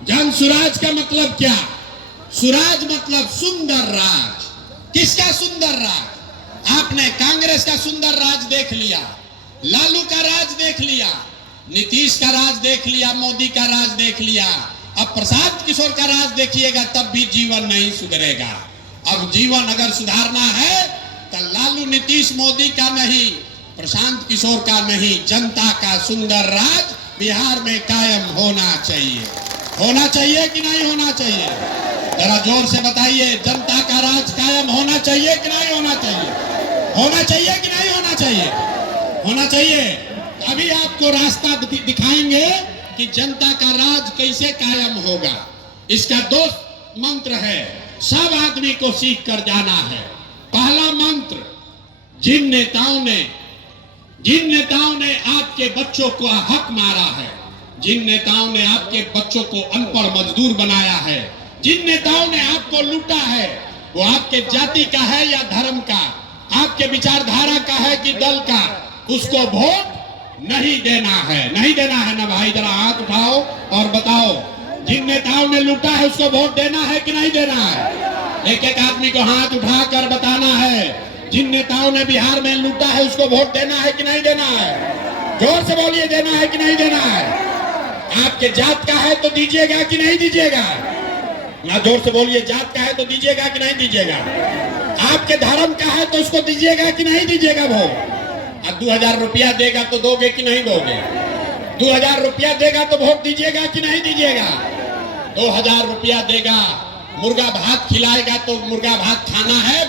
जन सुराज का मतलब क्या? सुराज मतलब सुंदर राज। किसका सुंदर राज? आपने कांग्रेस का सुंदर राज देख लिया, लालू का राज देख लिया, नीतीश का राज देख लिया, मोदी का राज देख लिया। अब प्रशांत किशोर का राज देखिएगा, तब भी जीवन नहीं सुधरेगा। अब जीवन अगर सुधारना है तो लालू नीतीश मोदी का नहीं, प्रशांत किशोर का नहीं, जनता का सुंदर राज बिहार में कायम होना चाहिए। होना चाहिए कि नहीं होना चाहिए? जरा जोर से बताइए, जनता का राज कायम होना चाहिए कि नहीं होना चाहिए? होना चाहिए कि नहीं होना चाहिए? होना चाहिए। अभी आपको रास्ता दिखाएंगे कि जनता का राज कैसे कायम होगा। इसका दो मंत्र है, सब आदमी को सीख कर जाना है। पहला मंत्र, जिन नेताओं ने आपके बच्चों को हक मारा है, जिन नेताओं ने आपके बच्चों को अनपढ़ मजदूर बनाया है, जिन नेताओं ने आपको लूटा है, वो आपके जाति का है या धर्म का, आपके विचारधारा का है कि दल का, उसको वोट नहीं देना है। नहीं देना है ना भाई? जरा हाथ उठाओ और बताओ, जिन नेताओं ने लूटा है उसको वोट देना है कि नहीं देना है? एक एक आदमी को हाथ उठाकर बताना है, जिन नेताओं ने बिहार में लूटा है उसको वोट देना है कि नहीं देना है? जोर से बोलिए, देना है कि नहीं देना है? आपके जात का है तो दीजिएगा कि नहीं दीजिएगा? ना, जोर से बोलिए, जात का है तो दीजिएगा कि नहीं दीजिएगा? आपके धर्म का है तो उसको दीजिएगा कि नहीं दीजिएगा वोट? अब 2000 रुपया देगा तो दोगे कि नहीं दोगे? 2000 रुपया देगा तो वोट दीजिएगा कि नहीं दीजिएगा? 2000 रुपया देगा, मुर्गा भात खिलाएगा तो मुर्गा भात खाना है,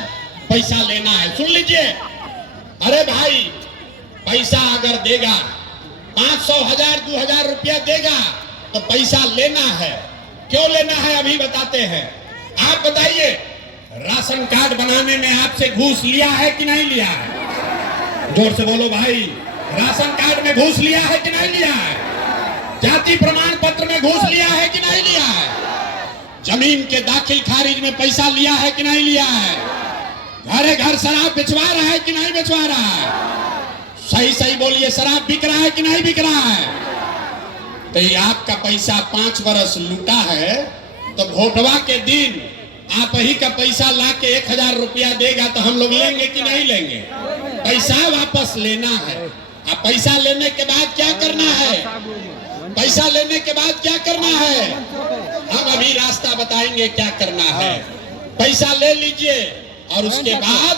पैसा लेना है। सुन लीजिए, अरे भाई, पैसा अगर देगा 500, 1000, 2000 रुपया देगा तो पैसा लेना है। क्यों लेना है अभी बताते हैं। आप बताइए, राशन कार्ड बनाने में आपसे घूस लिया है कि नहीं लिया है? जोर से बोलो भाई, राशन कार्ड में घूस लिया है कि नहीं लिया है? जाति प्रमाण पत्र में घूस लिया है कि नहीं लिया है? जमीन के दाखिल खारिज में पैसा लिया है कि नहीं लिया है? घरे घर शराब बेचवा रहा है कि नहीं बेचवा रहा है? सही सही बोलिए, शराब बिक रहा है कि नहीं बिक रहा है? तो ये आपका पैसा 5 बरस लूटा है, तो वोटवा के दिन आप ही का पैसा ला के 1000 रुपया देगा तो हम लोग लेंगे कि नहीं लेंगे? पैसा वापस लेना है। अब पैसा लेने के बाद क्या करना है? पैसा लेने के बाद क्या करना है? हम अभी रास्ता बताएंगे क्या करना है। पैसा ले लीजिए और उसके बाद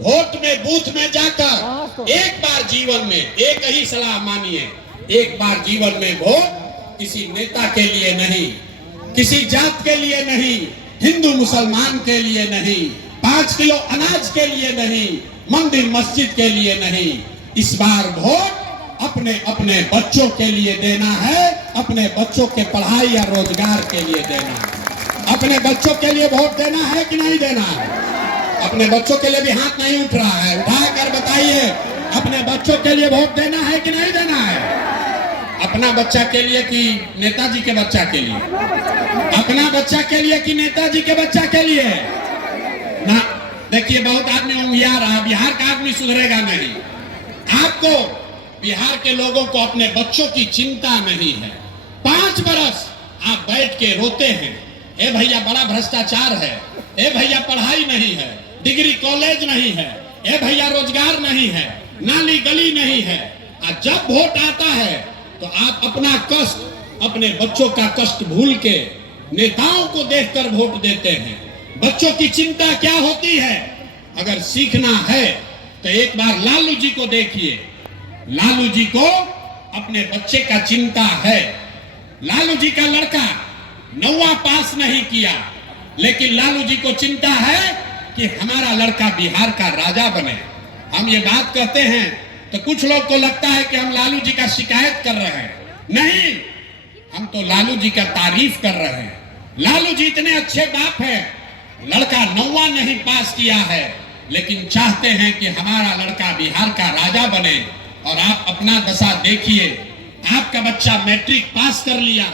वोट में, बूथ में जाकर एक बार जीवन में, एक ही सलाह मानिए, एक बार जीवन में वोट किसी नेता के लिए नहीं, किसी जात के लिए नहीं, हिंदू मुसलमान के लिए नहीं, 5 किलो अनाज के लिए नहीं, मंदिर मस्जिद के लिए नहीं, इस बार वोट अपने अपने बच्चों के लिए देना है, अपने बच्चों के पढ़ाई या रोजगार के लिए देना है। अपने बच्चों के लिए वोट देना है कि नहीं देना है? अपने बच्चों के लिए भी हाथ नहीं उठ रहा है, उठाकर बताइए, अपने बच्चों के लिए वोट देना है कि नहीं देना है? अपना बच्चा के लिए कि नेताजी के बच्चा के लिए? अपना बच्चा के लिए कि नेताजी के बच्चा के लिए? ना, देखिए, बहुत आदमी उंगिया रहा, बिहार का आदमी सुधरेगा नहीं। आपको, बिहार के लोगों को अपने बच्चों की चिंता नहीं है। 5 बरस आप बैठ के रोते हैं, ए भैया बड़ा भ्रष्टाचार है, ए भैया पढ़ाई नहीं है, डिग्री कॉलेज नहीं है, ए भैया रोजगार नहीं है, नाली गली नहीं है। और जब वोट आता है तो आप अपना कष्ट, अपने बच्चों का कष्ट भूल के नेताओं को देखकर वोट देते हैं। बच्चों की चिंता क्या होती है? अगर सीखना है तो एक बार लालू जी को देखिए। लालू जी को अपने बच्चे का चिंता है। लालू जी का लड़का 9वां पास नहीं किया, लेकिन लालू जी को चिंता है कि हमारा लड़का बिहार का राजा बने। हम ये बात कहते हैं तो कुछ लोग को लगता है कि हम लालू जी का शिकायत कर रहे हैं। नहीं, हम तो लालू जी का तारीफ कर रहे हैं। लालू जी इतने अच्छे बाप हैं, लड़का 9वां नहीं पास किया है, लेकिन चाहते हैं कि हमारा लड़का बिहार का राजा बने। और आप अपना दशा देखिए, आपका बच्चा मैट्रिक पास कर लिया,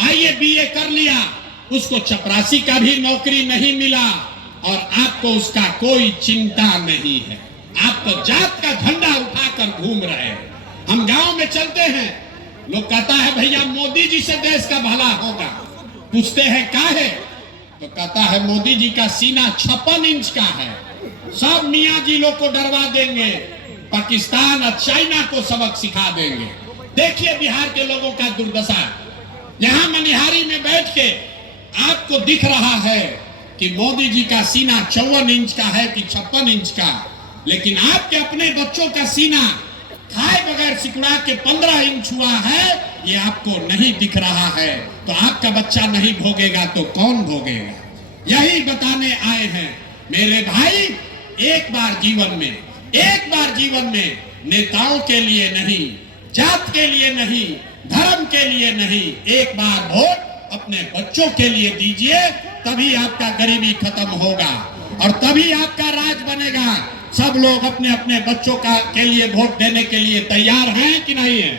आईए बीए कर लिया, उसको चपरासी का भी नौकरी नहीं मिला और आपको उसका कोई चिंता नहीं है। आप तो जात का झंडा उठाकर घूम रहे हैं। हम गांव में चलते हैं लोग कहता है भैया मोदी जी से देश का भला होगा, पूछते हैं क्या है, तो कहता है मोदी जी का सीना 56 इंच का है, सब मियाँ जी लोग को डरवा देंगे, पाकिस्तान और चाइना को सबक सिखा देंगे। देखिए बिहार के लोगों का दुर्दशा, यहाँ मनिहारी में बैठ के आपको दिख रहा है कि मोदी जी का सीना 54 इंच का है कि 56 इंच का, लेकिन आपके अपने बच्चों का सीना खाए बगैर सिकुड़ा के 15 इंच हुआ है, ये आपको नहीं दिख रहा है। तो आपका बच्चा नहीं भोगेगा तो कौन भोगेगा? यही बताने आए हैं मेरे भाई, एक बार जीवन में नेताओं के लिए नहीं, जात के लिए नहीं, धर्म के लिए नहीं, एक बार वोट अपने बच्चों के लिए दीजिए, तभी आपका गरीबी खत्म होगा और तभी आपका राज बनेगा। सब लोग अपने अपने बच्चों के लिए वोट देने के लिए तैयार हैं कि नहीं है?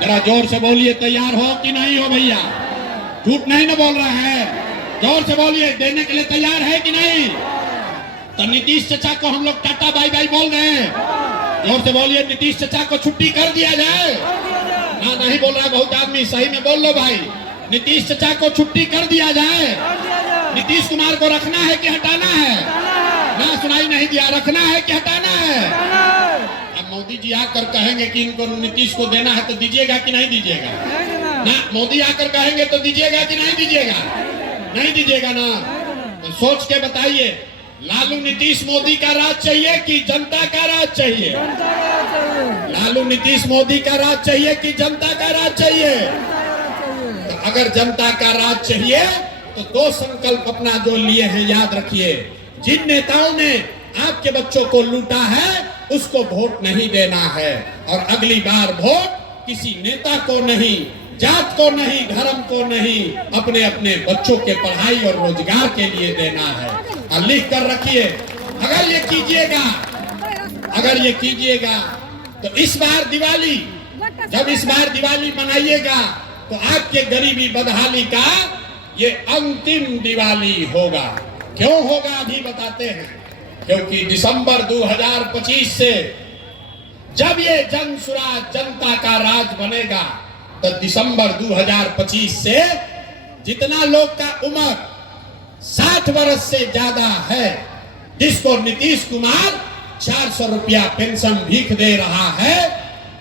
जरा जोर से बोलिए, तैयार हो कि नहीं हो भैया? झूठ नहीं ना बोल रहा है, जोर से बोलिए, देने के लिए तैयार है कि नहीं? तो नीतीश चाचा को हम लोग टाटा बाय बाय बोल रहे हैं, जोर से बोलिए, नीतीश चाचा को छुट्टी कर दिया जाए ना? नहीं बोल रहा है बहुत आदमी, सही में बोल लो भाई, नीतीश चाचा को छुट्टी कर दिया जाए। नीतीश कुमार को रखना है कि हटाना है? ना सुनाई नहीं दिया, रखना है कि हटाना है? अब मोदी जी आकर कहेंगे कि इनको नीतीश को देना है तो दीजिएगा कि नहीं दीजिएगा? ना मोदी आकर कहेंगे तो दीजिएगा कि नहीं दीजिएगा? नहीं दीजिएगा ना? तो सोच के बताइए, लालू नीतीश मोदी का राज चाहिए कि जनता का राज चाहिए? लालू नीतीश मोदी का राज चाहिए कि जनता का राज चाहिए? तो अगर जनता का राज चाहिए तो दो संकल्प अपना जो लिए हैं याद रखिए। जिन नेताओं ने आपके बच्चों को लूटा है उसको वोट नहीं देना है, और अगली बार वोट किसी नेता को नहीं, जात को नहीं, धर्म को नहीं, अपने अपने बच्चों के पढ़ाई और रोजगार के लिए देना है। और लिख कर रखिए, अगर ये कीजिएगा तो इस बार दिवाली, जब इस बार दिवाली मनाइएगा तो आपके गरीबी बदहाली का ये अंतिम दिवाली होगा। क्यों होगा अभी बताते हैं, क्योंकि दिसंबर 2025 से जब ये जन सुराज, जनता का राज बनेगा, तो दिसंबर 2025 से जितना लोग का उम्र 60 वर्ष से ज्यादा है, जिसको नीतीश कुमार 400 रुपया पेंशन भीख दे रहा है,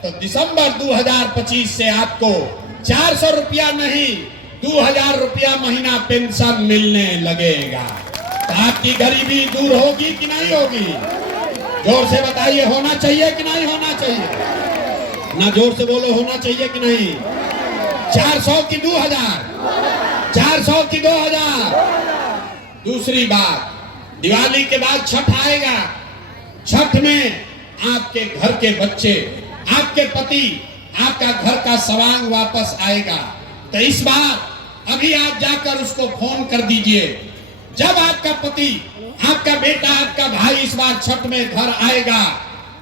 तो दिसंबर 2025 से आपको 400 रुपया नहीं 2000 रुपया महीना पेंशन मिलने लगेगा। तो आपकी गरीबी दूर होगी कि नहीं होगी? जोर से बताइए, होना चाहिए कि नहीं होना चाहिए? ना जोर से बोलो, होना चाहिए कि नहीं? 400 की 2000, 400 की 2000। दूसरी बात, दिवाली के बाद छठ आएगा, छठ में आपके घर के बच्चे, आपके पति, आपका घर का सवांग वापस आएगा। तो इस बार अभी आप जाकर उसको फोन कर दीजिए, जब आपका पति, आपका बेटा, आपका भाई इस बार छठ में घर आएगा,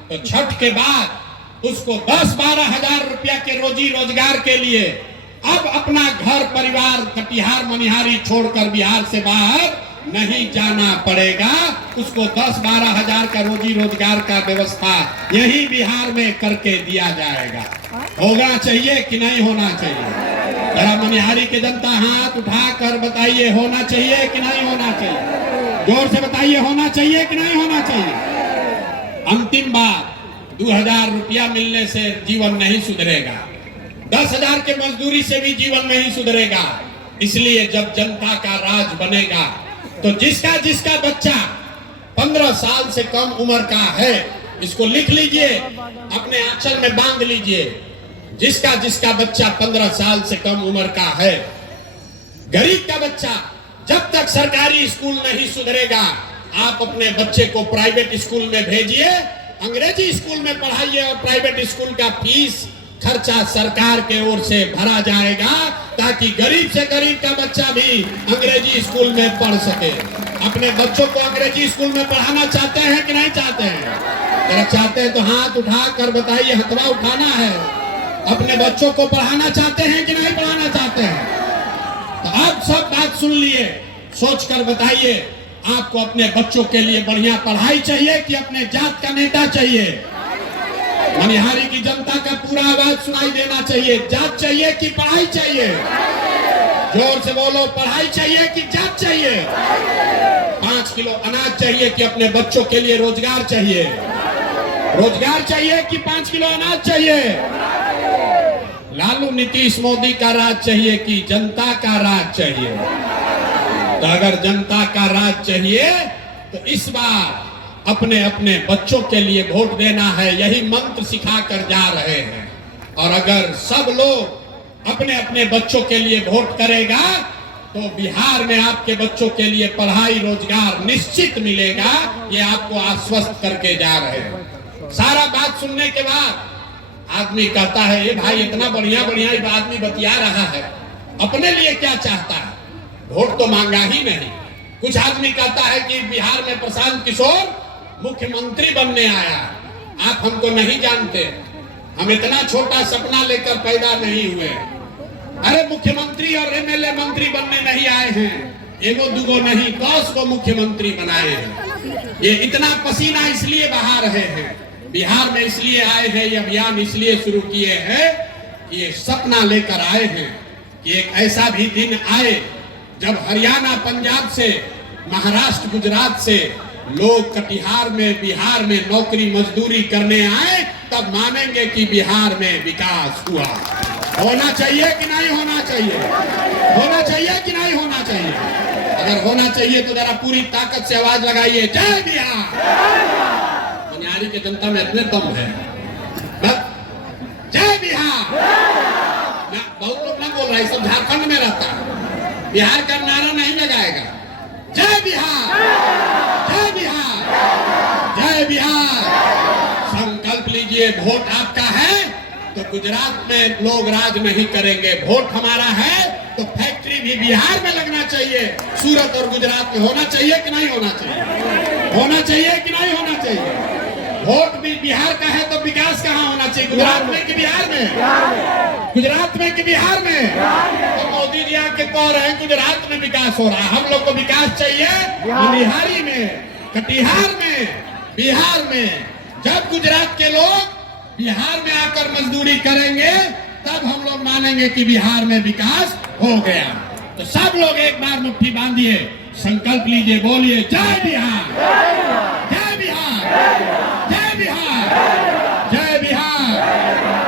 तो छठ के बाद उसको 10-12 हजार रुपया के रोजी रोजगार के लिए अब अपना घर परिवार कटिहार मनिहारी छोड़कर बिहार से बाहर नहीं जाना पड़ेगा। उसको 10-12 हजार का रोजी रोजगार का व्यवस्था यही बिहार में करके दिया जाएगा। होना चाहिए कि नहीं होना चाहिए? जरा मनिहारी के जनता हाथ उठाकर बताइए, होना चाहिए कि नहीं होना चाहिए? जोर से बताइए, होना चाहिए कि नहीं होना चाहिए? अंतिम बात, 2000 रुपया मिलने से जीवन नहीं सुधरेगा, 10,000 के मजदूरी से भी जीवन नहीं सुधरेगा। इसलिए जब जनता का राज बनेगा तो जिसका बच्चा 15 साल से कम उम्र का है, इसको लिख लीजिए, अपने आंचल में बांध लीजिए, जिसका बच्चा 15 साल से कम उम्र का है, गरीब का बच्चा, जब तक सरकारी स्कूल नहीं सुधरेगा, आप अपने बच्चे को प्राइवेट स्कूल में भेजिए, अंग्रेजी स्कूल में पढ़ाइए, और प्राइवेट स्कूल का फीस खर्चा सरकार के ओर से भरा जाएगा, ताकि गरीब से गरीब का बच्चा भी अंग्रेजी स्कूल में पढ़ सके। अपने बच्चों को अंग्रेजी स्कूल में पढ़ाना चाहते हैं कि नहीं चाहते हैं? अगर चाहते हैं तो हाथ उठा कर बताइए, हथवा उठाना है। अपने बच्चों को पढ़ाना चाहते हैं कि नहीं पढ़ाना चाहते हैं? तो अब सब बात सुन लिए, सोच कर बताइए, आपको अपने बच्चों के लिए बढ़िया पढ़ाई चाहिए कि अपने जात का नेता चाहिए? मनिहारी की जनता का पूरा आवाज सुनाई देना चाहिए। जात चाहिए कि पढ़ाई चाहिए? जोर से बोलो, पढ़ाई चाहिए कि जात चाहिए? 5 किलो अनाज चाहिए कि अपने बच्चों के लिए रोजगार चाहिए? रोजगार चाहिए कि 5 किलो अनाज चाहिए? लालू नीतीश मोदी का राज चाहिए कि जनता का राज चाहिए? तो अगर जनता का राज चाहिए तो इस बार अपने अपने बच्चों के लिए वोट देना है, यही मंत्र सिखा कर जा रहे हैं। और अगर सब लोग अपने अपने बच्चों के लिए वोट करेगा तो बिहार में आपके बच्चों के लिए पढ़ाई रोजगार निश्चित मिलेगा, ये आपको आश्वस्त करके जा रहे हैं। सारा बात सुनने के बाद आदमी कहता है, ये भाई इतना बढ़िया बढ़िया आदमी बतिया रहा है, अपने लिए क्या चाहता है? वोट तो मांगा ही नहीं। कुछ आदमी कहता है कि बिहार में प्रशांत किशोर मुख्यमंत्री बनने आया। आप हमको नहीं जानते, हम इतना छोटा सपना लेकर पैदा नहीं हुए। अरे मुख्यमंत्री और एमएलए मंत्री बनने नहीं आए हैं, एगो दुगो नहीं 10 को मुख्यमंत्री बनाए हैं। ये इतना पसीना इसलिए बहा रहे हैं, बिहार में इसलिए आए हैं, ये अभियान इसलिए शुरू किए हैं कि ये सपना लेकर आए हैं कि एक ऐसा भी दिन आए जब हरियाणा, पंजाब से, महाराष्ट्र, गुजरात से लोग कटिहार में, बिहार में नौकरी मजदूरी करने आए, तब मानेंगे कि बिहार में विकास हुआ। होना चाहिए कि नहीं होना चाहिए? होना चाहिए कि नहीं होना चाहिए? अगर होना चाहिए तो जरा पूरी ताकत से आवाज लगाइए, जय बिहार। मनिहारी की जनता में इतने दम है, जय बिहार। बहुत लोग ना बोल रहा है, सब झारखंड में रहता है, बिहार का नारा नहीं लगाएगा। जय बिहार, जय बिहार, जय बिहार। संकल्प लीजिए, वोट आपका है तो गुजरात में लोग राज नहीं करेंगे। वोट हमारा है तो फैक्ट्री भी बिहार में लगना चाहिए, सूरत और गुजरात में होना चाहिए कि नहीं होना चाहिए? होना चाहिए कि नहीं होना चाहिए? वोट भी बिहार का है तो विकास कहाँ होना चाहिए? गुजरात में कि बिहार में? गुजरात में कि बिहार में? तो मोदी जी आके कह रहे हैं गुजरात में विकास हो रहा है। हम लोग को विकास चाहिए मनिहारी में, कटिहार में, बिहार में। जब गुजरात के लोग बिहार में आकर मजदूरी करेंगे तब हम लोग मानेंगे कि बिहार में विकास हो गया। तो सब लोग एक बार मुट्ठी बांधिए, संकल्प लीजिए, बोलिए जय बिहार, जय बिहार, जय बिहार, जय बिहार।